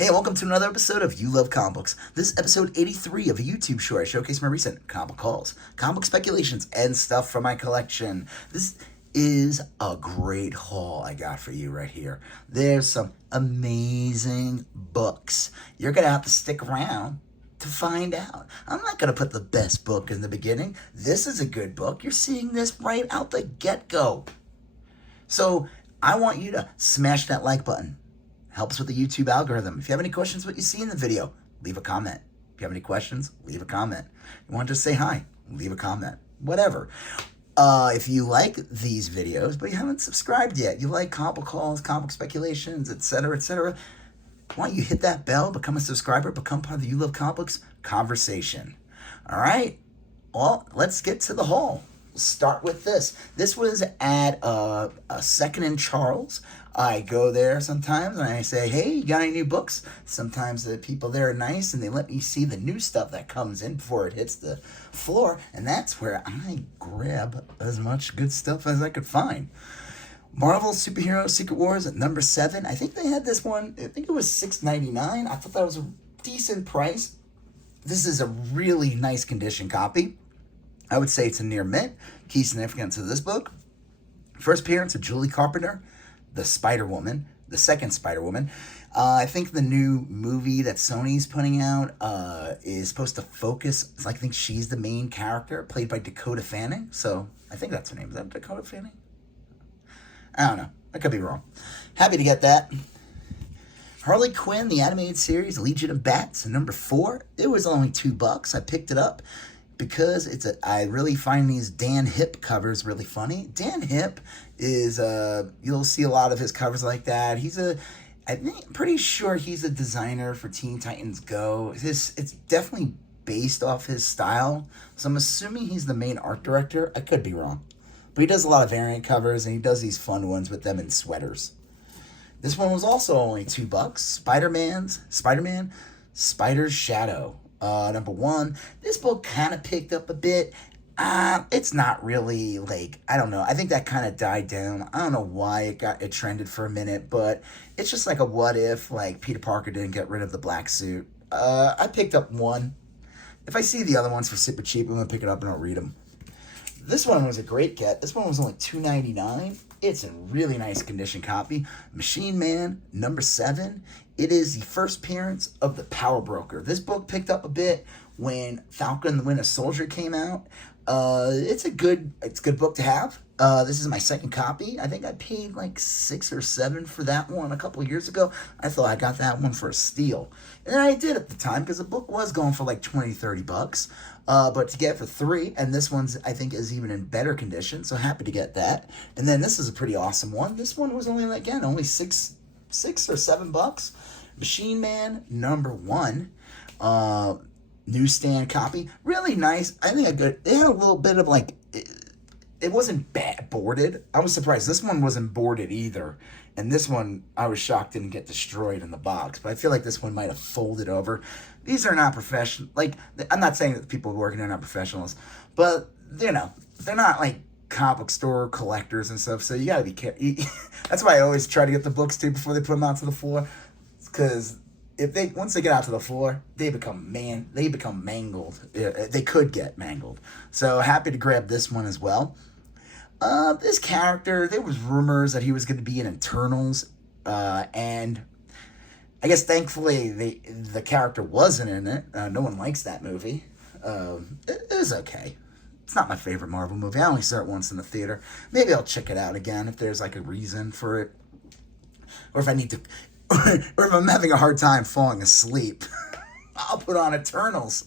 Hey, and welcome to another episode of You Love Comic Books. This is episode 83 of a YouTube show. I showcase my recent comic hauls, comic speculations, and stuff from my collection. This is a great haul I got for you right here. There's some amazing books. You're going to have to stick around to find out. I'm not going to put the best book in the beginning. This is a good book. You're seeing this right out the get-go. So I want you to smash that like button. Helps with the YouTube algorithm. If you have any questions what you see in the video, leave a comment. If you have any questions, leave a comment. You want to just say hi, leave a comment. Whatever. If you like these videos, but you haven't subscribed yet, you like comic calls, comic speculations, etc., why don't you hit that bell, become a subscriber, become part of the You Love Comic Books conversation. All right? Well, let's get to the haul. Start with this. This was at a Second and Charles. I go there sometimes and I say, hey, you got any new books? Sometimes the people there are nice and they let me see the new stuff that comes in before it hits the floor. And that's where I grab as much good stuff as I could find. Marvel Superhero Secret Wars at number 7. I think they had this one. I think it was $6.99. I thought that was a decent price. This is a really nice condition copy. I would say it's a near mint. Key significance of this book: first appearance of Julie Carpenter, the Spider-Woman, the second Spider-Woman. I think the new movie that Sony's putting out is supposed to focus, I think she's the main character, played by Dakota Fanning. So I think that's her name. Is that Dakota Fanning? I don't know. I could be wrong. Happy to get that. Harley Quinn, the animated series, Legion of Bats, number 4. It was only $2. I picked it up because I really find these Dan Hip covers really funny. Dan Hip is, you'll see a lot of his covers like that. I'm pretty sure he's a designer for Teen Titans Go. It's definitely based off his style, so I'm assuming he's the main art director. I could be wrong. But he does a lot of variant covers, and he does these fun ones with them in sweaters. This one was also only $2. Spider-Man, Spider's Shadow. Number 1. This book kind of picked up a bit. It's not really, I don't know. I think that kind of died down. I don't know why it trended for a minute, but it's just like a what if, Peter Parker didn't get rid of the black suit. I picked up 1. If I see the other ones for super cheap, I'm going to pick it up and I'll read them. This one was a great get. This one was only $2.99. It's a really nice condition copy. Machine Man, number 7. It is the first appearance of the Power Broker. This book picked up a bit when Falcon and the Winter Soldier came out. It's a good book to have. This is my second copy. I think I paid $6 or $7 for that one a couple of years ago. I thought I got that one for a steal. And I did at the time because the book was going for $20-$30. But to get it for $3, and this one's, I think, is even in better condition, so happy to get that. And then this is a pretty awesome one. This one was only, only $6 or $7. Machine Man, number 1. Newsstand copy. Really nice. I think it had a little bit of, it wasn't bad boarded. I was surprised. This one wasn't boarded either. And this one, I was shocked didn't get destroyed in the box. But I feel like this one might have folded over. These are not professional. I'm not saying that the people working there are not professionals. But, they're not comic book store collectors and stuff. So you got to be careful. That's why I always try to get the books, too, before they put them out to the floor. Because once they get out to the floor, they become mangled. They could get mangled. So happy to grab this one as well. This character, there was rumors that he was going to be in Eternals, and I guess thankfully the character wasn't in it. No one likes that movie. It was okay. It's not my favorite Marvel movie. I only saw it once in the theater. Maybe I'll check it out again if there's a reason for it, or if I need to, or if I'm having a hard time falling asleep. I'll put on Eternals.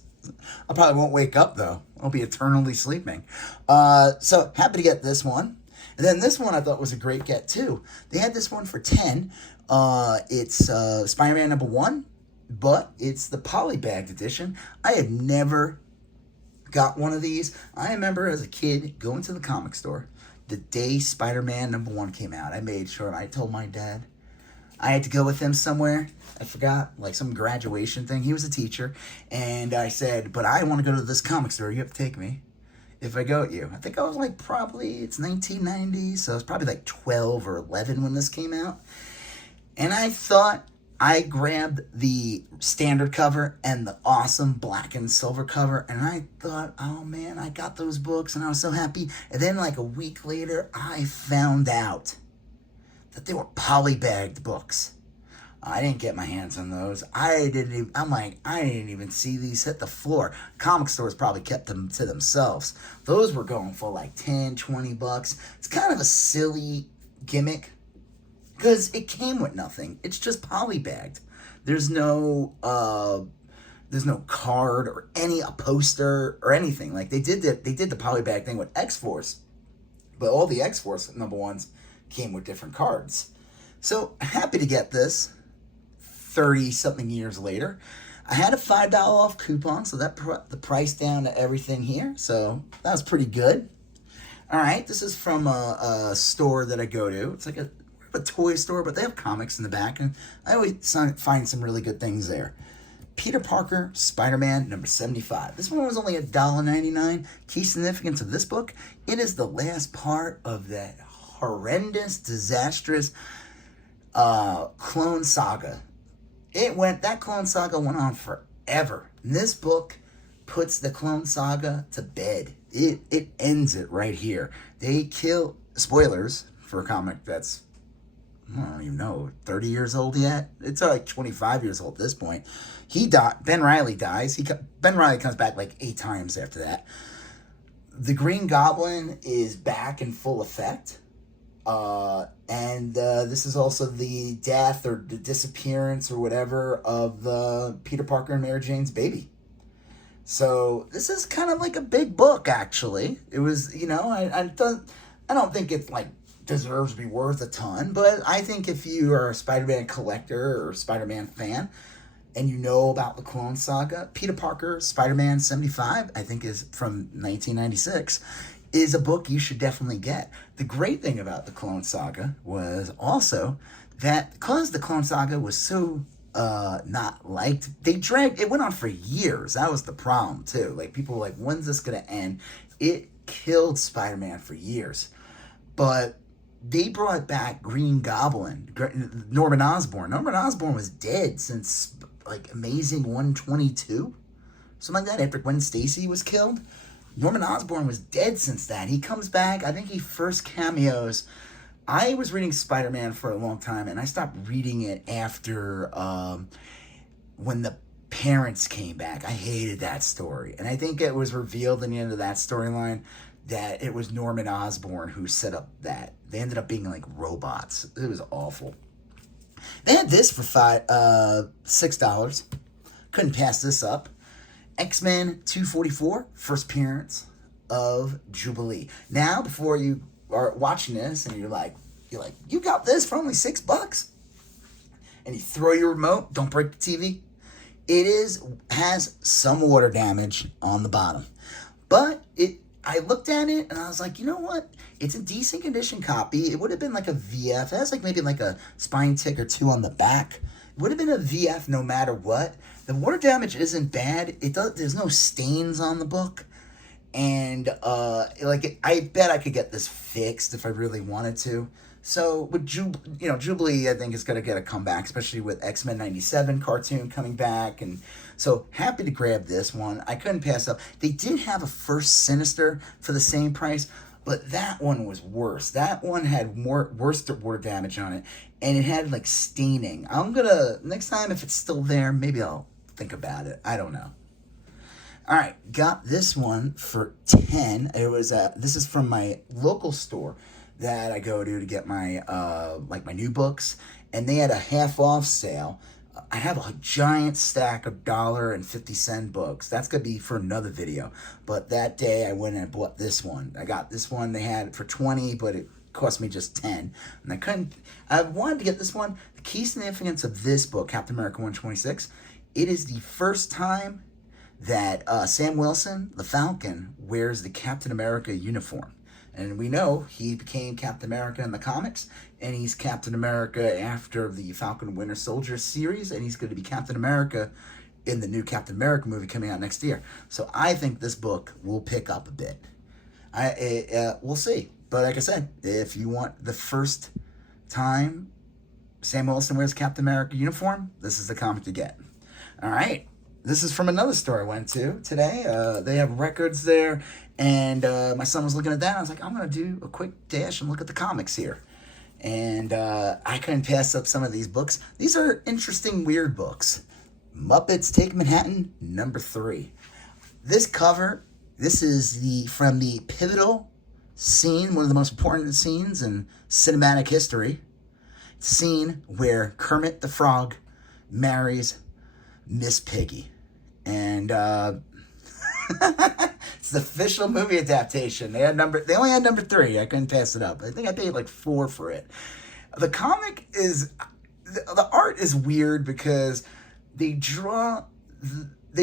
I probably won't wake up, though. I'll be eternally sleeping. So, happy to get this one. And then this one I thought was a great get, too. They had this one for $10. It's Spider-Man number 1, but it's the polybagged edition. I had never got one of these. I remember as a kid going to the comic store the day Spider-Man number 1 came out. I made sure, I told my dad I had to go with him somewhere. I forgot, some graduation thing. He was a teacher. And I said, but I want to go to this comic store. You have to take me if I go with you. I think I was probably, it's 1990. So it's probably 12 or 11 when this came out. And I thought I grabbed the standard cover and the awesome black and silver cover, and I thought, oh man, I got those books, and I was so happy. And then, like a week later, I found out that they were polybagged books. I didn't get my hands on those. I didn't even see these hit the floor. Comic stores probably kept them to themselves. Those were going for like 10, 20 bucks. It's kind of a silly gimmick because it came with nothing. It's just polybagged. There's no card or a poster or anything. Like they did the polybag thing with X-Force, but all the X-Force #1s came with different cards. So happy to get this 30 something years later. I had a $5 off coupon, so that brought the price down to everything here. So that was pretty good. All right, this is from a store that I go to. It's like a toy store, but they have comics in the back, and I always find some really good things there. Peter Parker, Spider-Man, number 75. This one was only $1.99. Key significance of this book, it is the last part of that horrendous, disastrous Clone Saga. That Clone Saga went on forever. And this book puts the Clone Saga to bed. It ends it right here. They kill, spoilers for a comic that's, I don't even know, 30 years old yet? It's like 25 years old at this point. Ben Reilly dies. Ben Reilly comes back like 8 times after that. The Green Goblin is back in full effect. And this is also the death or the disappearance or whatever of Peter Parker and Mary Jane's baby. So this is kind of like a big book, actually. It was, I don't think it like deserves to be worth a ton, but I think if you are a Spider-Man collector or Spider-Man fan and you know about the Clone Saga, Peter Parker, Spider-Man 75, I think is from 1996, is a book you should definitely get. The great thing about the Clone Saga was also that because the Clone Saga was so not liked, it went on for years. That was the problem too. Like people were like, when's this gonna end? It killed Spider-Man for years. But they brought back Green Goblin, Norman Osborn. Norman Osborn was dead since like Amazing 122, something like that, after Gwen Stacy was killed. Norman Osborn was dead since that. He comes back. I think he first cameos. I was reading Spider-Man for a long time, and I stopped reading it after when the parents came back. I hated that story. And I think it was revealed in the end of that storyline that it was Norman Osborn who set up that. They ended up being like robots. It was awful. They had this for $6. Couldn't pass this up. X-Men 244, first appearance of Jubilee. Now, before you are watching this and you're like, you got this for only $6, and you throw your remote, don't break the TV. It has some water damage on the bottom, but I looked at it and I was like, you know what? It's a decent condition copy. It would have been like a VF. It has like maybe like a spine tick or 2 on the back. It would have been a VF no matter what. The water damage isn't bad. There's no stains on the book, and I bet I could get this fixed if I really wanted to. So with Jubilee, I think is going to get a comeback, especially with X-Men 97 cartoon coming back, and so happy to grab this one. I couldn't pass up. They did have a First Sinister for the same price, but that one was worse. That one had worse water damage on it, and it had like staining. Next time if it's still there, maybe I'll think about it. I don't know. All right, got this one for $10. This is from my local store that I go to get my my new books, and they had a half off sale. I have a giant stack of $1.50 books. That's gonna be for another video. But that day I went and bought this one. I got this one. They had it for $20, but it cost me just $10, and I wanted to get this one. The key significance of this book, Captain America 126. It is the first time that Sam Wilson, the Falcon, wears the Captain America uniform. And we know he became Captain America in the comics, and he's Captain America after the Falcon Winter Soldier series, and he's going to be Captain America in the new Captain America movie coming out next year. So I think this book will pick up a bit. We'll see. But like I said, if you want the first time Sam Wilson wears Captain America uniform. This is the comic to get. All right. This is from another store I went to today. They have records there, and my son was looking at that. I was like, I'm going to do a quick dash and look at the comics here. And I couldn't pass up some of these books. These are interesting, weird books. Muppets Take Manhattan, #3. This cover, this is from the pivotal scene, one of the most important scenes in cinematic history. Scene where Kermit the Frog marries Miss Piggy. And it's the official movie adaptation. They only had #3. I couldn't pass it up. I think I paid like $4 for it. The comic is, the art is weird because they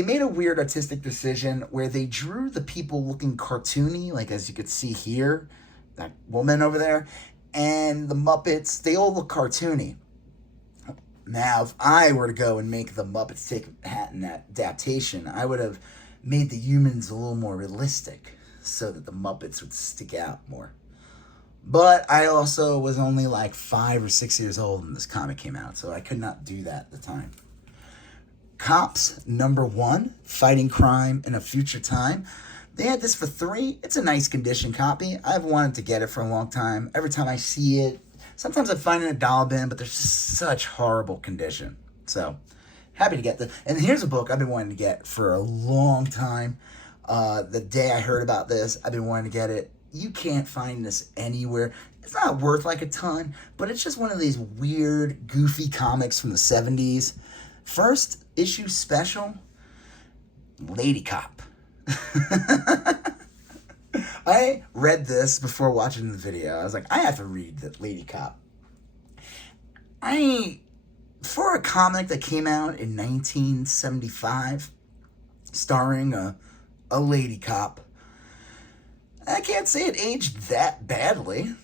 made a weird artistic decision where they drew the people looking cartoony, like as you could see here, that woman over there, and the Muppets, they all look cartoony. Now, if I were to go and make the Muppets Take Manhattan adaptation, I would have made the humans a little more realistic so that the Muppets would stick out more. But I also was only like 5 or 6 years old when this comic came out, so I could not do that at the time. Cops, #1, Fighting Crime in a Future Time. They had this for $3. It's a nice condition copy. I've wanted to get it for a long time. Every time I see it, sometimes I find it in a dollar bin, but there's just such horrible condition. So, happy to get this. And here's a book I've been wanting to get for a long time. The day I heard about this, I've been wanting to get it. You can't find this anywhere. It's not worth like a ton, but it's just one of these weird, goofy comics from the 70s. First issue special, Lady Cop. I read this before watching the video. I was like, I have to read the Lady Cop. For a comic that came out in 1975, starring a lady cop, I can't say it aged that badly.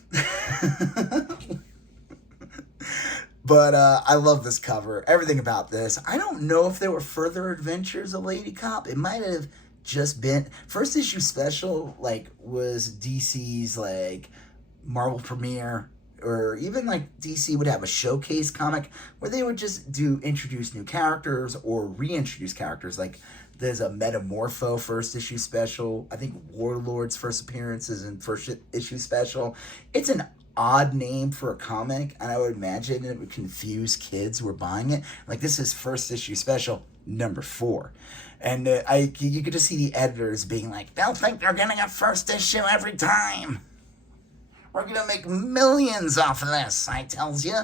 But I love this cover. Everything about this. I don't know if there were further adventures of Lady Cop. It might have just been first issue special, like was DC's like Marvel premiere, or even like DC would have a showcase comic where they would just introduce new characters or reintroduce characters. Like there's a Metamorpho first issue special. I think Warlord's first appearance is in first issue special. It's an odd name for a comic, and I would imagine it would confuse kids who are buying it. Like this is first issue special #4. And you could just see the editors being like, they'll think they're getting a first issue every time. We're going to make millions off of this, I tells you.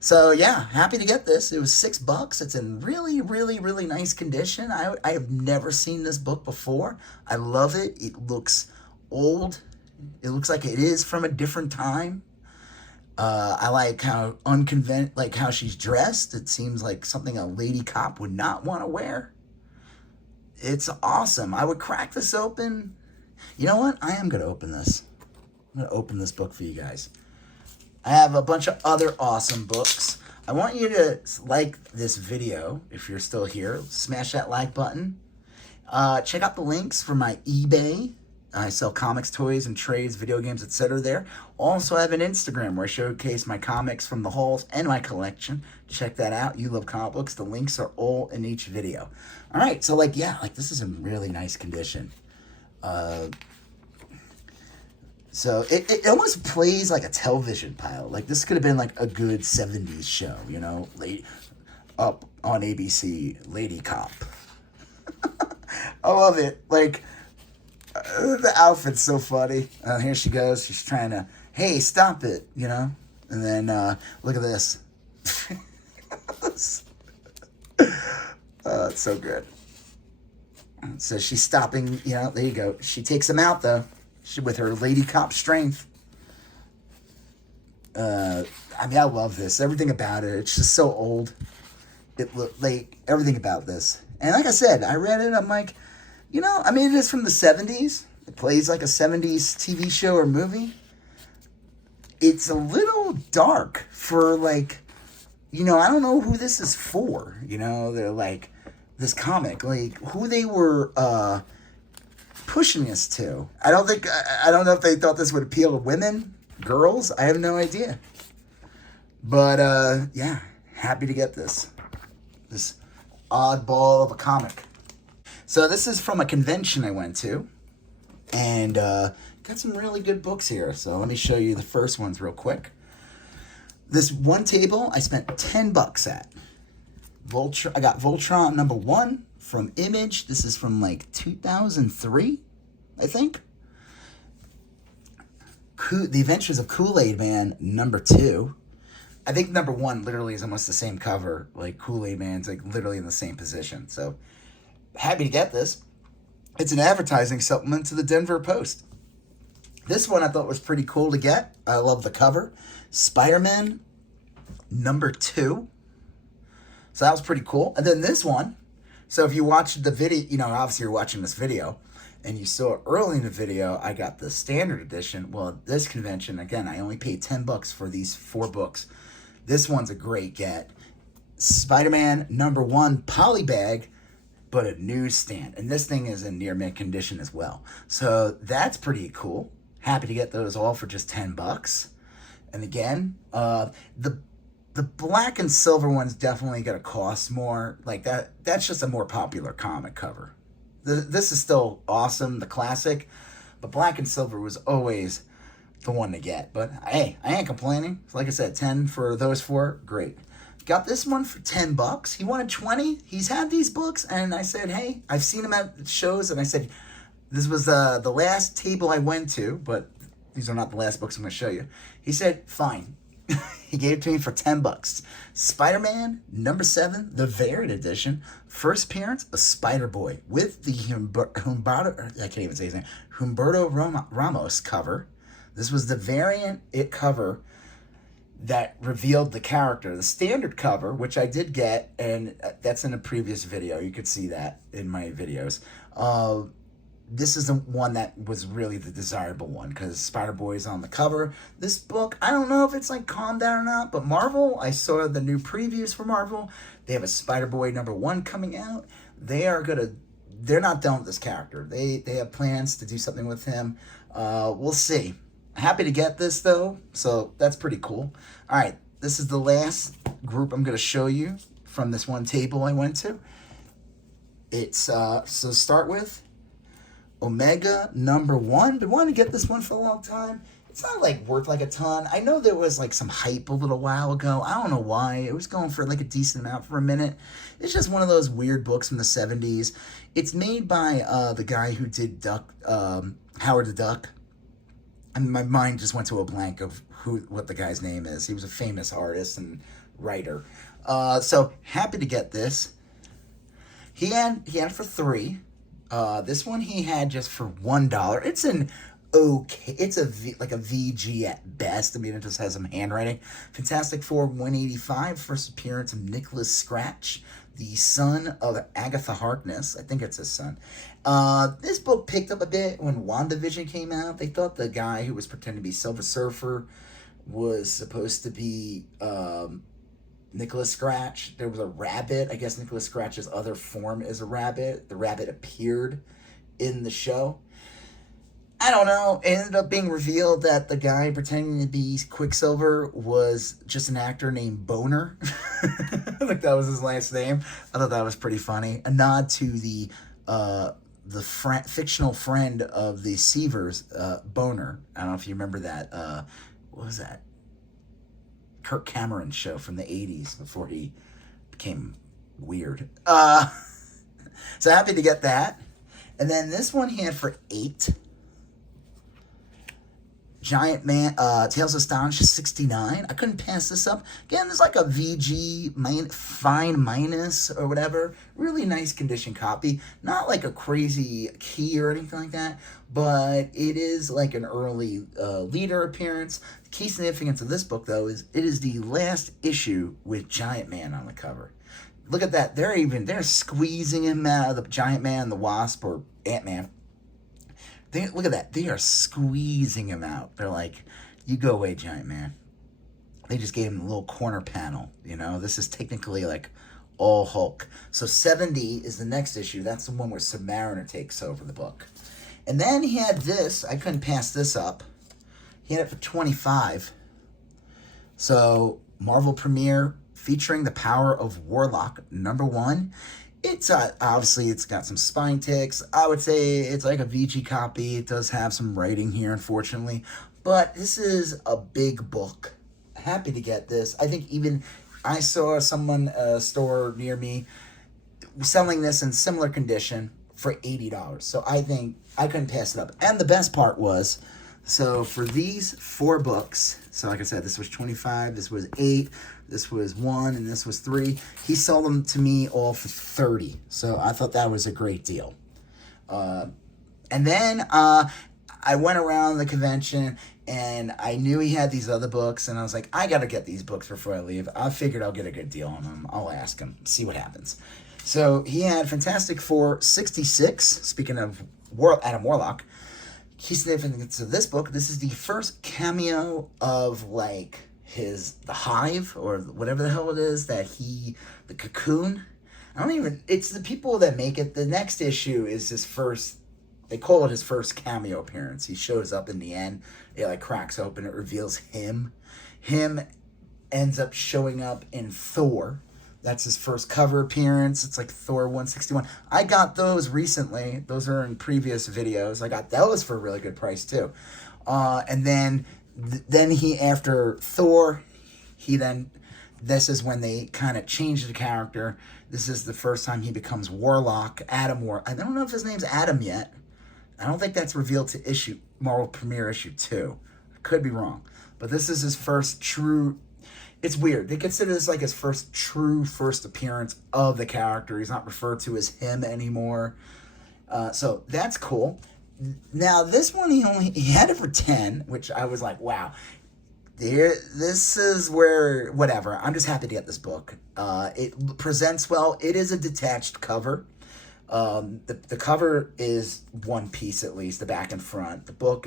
So, yeah, happy to get this. It was $6. It's in really, really, really nice condition. I have never seen this book before. I love it. It looks old. It looks like it is from a different time. I like how how she's dressed. It seems like something a lady cop would not want to wear. It's awesome. I would crack this open. You know what? I am going to open this. I'm going to open this book for you guys. I have a bunch of other awesome books. I want you to like this video if you're still here. Smash that like button. Check out the links for my eBay. I sell comics, toys, and trades, video games, etc. there. Also, I have an Instagram where I showcase my comics from the hauls and my collection. Check that out. You love comic books. The links are all in each video. All right, so this is in really nice condition. So it almost plays like a television pilot. Like this could have been like a good 70s show, you know, up on ABC, Lady Cop. I love it. Like, the outfit's so funny. Here she goes. She's trying to, hey, stop it, you know? And then, look at this. It's so good. So she's stopping, you know, there you go. She takes him out, though. With her lady cop strength. I love this. Everything about it. It's just so old. Everything about this. And like I said, I read it. I'm like, you know, it is from the 70s. It plays like a 70s TV show or movie. It's a little dark for I don't know who this is for. You know, they're like, this comic, who they were pushing this to. I don't know if they thought this would appeal to women, girls. I have no idea. But yeah, happy to get this oddball of a comic. So this is from a convention I went to, and got some really good books here. So let me show you the first ones real quick. This one table I spent $10 at. I got Voltron #1 from Image. This is from like 2003, I think. The Adventures of Kool-Aid Man #2. I think #1 literally is almost the same cover. Like Kool-Aid Man's like literally in the same position. So happy to get this. It's an advertising supplement to the Denver Post. This one I thought was pretty cool to get. I love the cover. Spider-Man #2. So that was pretty cool. And then this one. So if you watched the video, you know, obviously you're watching this video, and you saw early in the video, I got the standard edition. Well, this convention, again, I only paid $10 for these 4 books. This one's a great get. Spider-Man #1 polybag, but a newsstand. And this thing is in near mint condition as well. So that's pretty cool. Happy to get those all for just $10. And again, the black and silver one's definitely going to cost more. Like that's just a more popular comic cover. This is still awesome, the classic, but black and silver was always the one to get. But hey, I ain't complaining. Like I said, 10 for those 4, great. Got this one for $10. He wanted 20. He's had these books, and I said, hey, I've seen him at shows, and I said, this was the last table I went to, but these are not the last books I'm going to show you. He said, fine. He gave it to me for $10. Spider-Man #7, the variant edition. First appearance of Spider-Boy with the Humberto Ramos cover. This was the variant cover that revealed the character. The standard cover, which I did get, and that's in a previous video. You could see that in my videos. This is the one that was really the desirable one because Spider-Boy is on the cover. This book, I don't know if it's like calmed down or not, but Marvel, I saw the new previews for Marvel. They have a Spider-Boy #1 coming out. They're not done with this character. They have plans to do something with him. We'll see. Happy to get this though, so that's pretty cool. All right, this is the last group I'm going to show you from this one table I went to. It's, so start with Omega #1. Been wanting to get this one for a long time. It's not like worth like a ton. I know there was like some hype a little while ago. I don't know why. It was going for like a decent amount for a minute. It's just one of those weird books from the 70s. It's made by the guy who did Howard the Duck. And my mind just went to a blank of what the guy's name is. He was a famous artist and writer. So happy to get this. He had it for $3. This one he had just for $1. It's an okay. It's like a VG at best. I mean, it just has some handwriting. Fantastic Four 185. First appearance of Nicholas Scratch, the son of Agatha Harkness. I think it's his son. This book picked up a bit when WandaVision came out. They thought the guy who was pretending to be Silver Surfer was supposed to be Nicholas Scratch. There was a rabbit. I guess Nicholas Scratch's other form is a rabbit. The rabbit appeared in the show. I don't know. It ended up being revealed that the guy pretending to be Quicksilver was just an actor named Boner. Like that was his last name. I thought that was pretty funny. A nod to the fictional friend of the Seavers, Boner. I don't know if you remember that. What was that? Kirk Cameron show from the 80s before he became weird. So happy to get that. And then this one he had for $8. Giant Man, Tales of Astonish 69. I couldn't pass this up. Again, there's like a VG fine minus or whatever. Really nice condition copy. Not like a crazy key or anything like that, but it is like an early leader appearance. The key significance of this book, though, is it is the last issue with Giant Man on the cover. Look at that. They're squeezing him out of the Giant Man, the Wasp, or Ant-Man. Look at that. They are squeezing him out. They're like, you go away, Giant Man. They just gave him a little corner panel, you know. This is technically like all Hulk. So 70 is the next issue. That's the one where Submariner takes over the book. And then he had this. I couldn't pass this up. He had it for $25. So Marvel premiere featuring The Power of Warlock #1. It's obviously it's got some spine ticks. I would say it's like a VG copy. It does have some writing here, unfortunately, but this is a big book. Happy to get this. I think even I saw someone a store near me selling this in similar condition for $80. So I think I couldn't pass it up. And the best part was, so for these 4 books, so like I said, this was 25, this was 8, this was 1, and this was 3. He sold them to me all for 30. So I thought that was a great deal. And then I went around the convention and I knew he had these other books, and I was like, I got to get these books before I leave. I figured I'll get a good deal on them. I'll ask him, see what happens. So he had Fantastic Four 66, speaking of Adam Warlock. Key significance of this book, this is the first cameo of, like, the Hive, or whatever the hell it is, the Cocoon. It's the people that make it. The next issue is his first, they call it his first cameo appearance. He shows up in the end, it, like, cracks open, it reveals him. Him ends up showing up in Thor. That's his first cover appearance. It's like Thor 161. I got those recently. Those are in previous videos. I got those for a really good price too. And then he, after Thor, this is when they kind of changed the character. This is the first time he becomes Warlock, Adam Warlock. I don't know if his name's Adam yet. I don't think that's revealed to Marvel Premiere issue 2. I could be wrong. But this is his first true... It's weird. They consider this like his first appearance of the character. He's not referred to as him anymore. So that's cool. Now, this one, he had it for 10, which I was like, wow. This is where, whatever. I'm just happy to get this book. It presents well. It is a detached cover. The cover is one piece at least, the back and front. The book,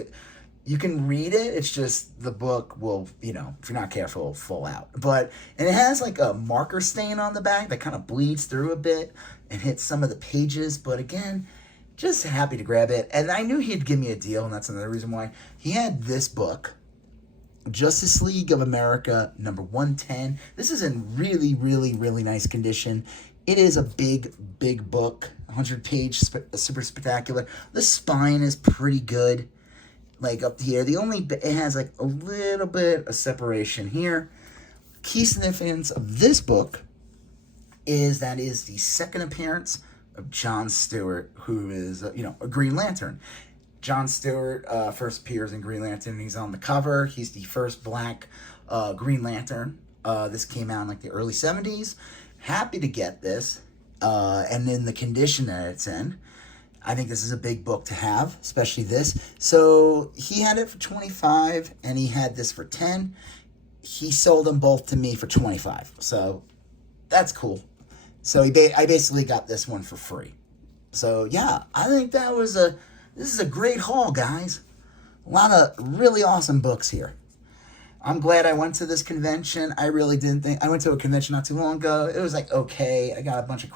you can read it. It's just the book will, if you're not careful, it'll fall out. And it has like a marker stain on the back that kind of bleeds through a bit and hits some of the pages. But again, just happy to grab it. And I knew he'd give me a deal, and that's another reason why. He had this book, Justice League of America #110. This is in really, really, really nice condition. It is a big, big book, 100-page, super spectacular. The spine is pretty good, like up here. It has like a little bit of separation here. Key significance of this book is that is the second appearance of John Stewart, who is, a Green Lantern. John Stewart first appears in Green Lantern. He's on the cover. He's the first black Green Lantern. This came out in like the early 70s. Happy to get this. And in the condition that it's in, I think this is a big book to have, especially this. So he had it for 25 and he had this for 10. He sold them both to me for 25. So that's cool. So I basically got this one for free. So yeah, I think this is a great haul, guys. A lot of really awesome books here. I'm glad I went to this convention. I really didn't think... I went to a convention not too long ago. It was like, okay. I got a bunch of,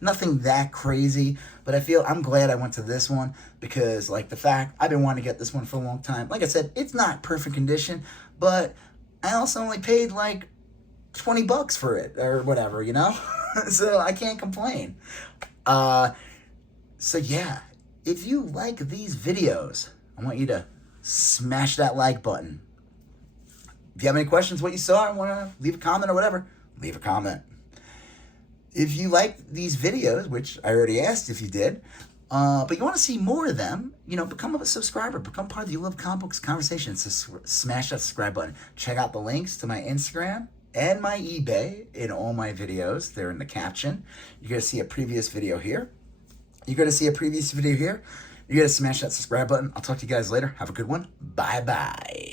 nothing that crazy. But I'm glad I went to this one because, the fact... I've been wanting to get this one for a long time. Like I said, it's not perfect condition. But I also only paid, $20 for it or whatever, So I can't complain. So yeah. If you like these videos, I want you to smash that like button. If you have any questions, what you saw, and want to leave a comment or whatever, leave a comment. If you like these videos, which I already asked if you did, but you want to see more of them, become a subscriber. Become part of the You Love Comic Books conversation. So smash that subscribe button. Check out the links to my Instagram and my eBay in all my videos. They're in the caption. You're going to see a previous video here. You're going to see a previous video here. You're going to smash that subscribe button. I'll talk to you guys later. Have a good one. Bye-bye.